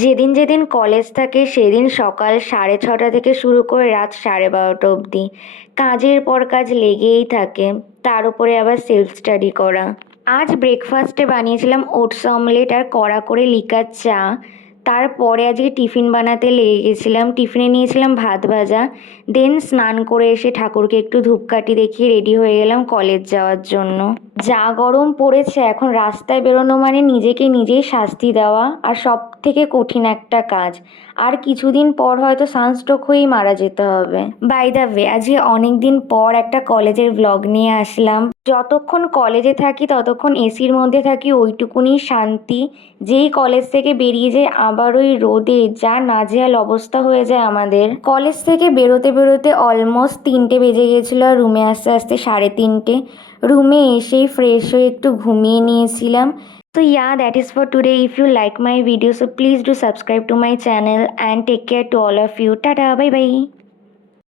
যেদিন যেদিন কলেজ থাকে সেদিন সকাল 6:30 থেকে শুরু করে রাত 12:30 অবধি কাজের পর কাজ লেগেই থাকে। তার উপরে আবার সেলফ স্টাডি করা। আজ ব্রেকফাস্টে বানিয়েছিলাম ওটস অমলেট আর কড়া করে লিকার চা। তারপরে আজকে টিফিন বানাতে লেগে গেছিলাম। টিফিনে নিয়েছিলাম ভাত ভাজা। দেন স্নান করে এসে ঠাকুরকে একটু ধূপকাঠি দেখিয়ে রেডি হয়ে গেলাম কলেজ যাওয়ার জন্য। যা গরম পড়েছে এখন রাস্তায় বেরোনো মানে নিজেকে নিজেই শাস্তি দেওয়া আর সব থেকে কঠিন একটা কাজ। আর কিছুদিন পর হয়তো সানস্ট্রোক হয়েই মারা যেতে হবে। বাই দ্য ওয়ে, আজকে অনেক দিন পর একটা কলেজের ব্লগ নিয়ে আসলাম। যতক্ষণ কলেজে থাকি ততক্ষণ এসির মধ্যে থাকি, ওইটুকুনি শান্তি। যেই কলেজ থেকে বেরিয়ে যাই আবার ওই রোদে যা নাজেহাল অবস্থা হয়ে যায় আমাদের। কলেজ থেকে বেরোতে বেরোতে অলমোস্ট 3টে বেজে গেছিলো আর রুমে আসতে আসতে 3:30। রুমে এসেই ফ্রেশ হয়ে একটু ঘুমিয়ে নিয়েছিলাম। So yeah, that is for today. If you like my video, so please do subscribe to my channel and take care to all of you. Tata, bye bye.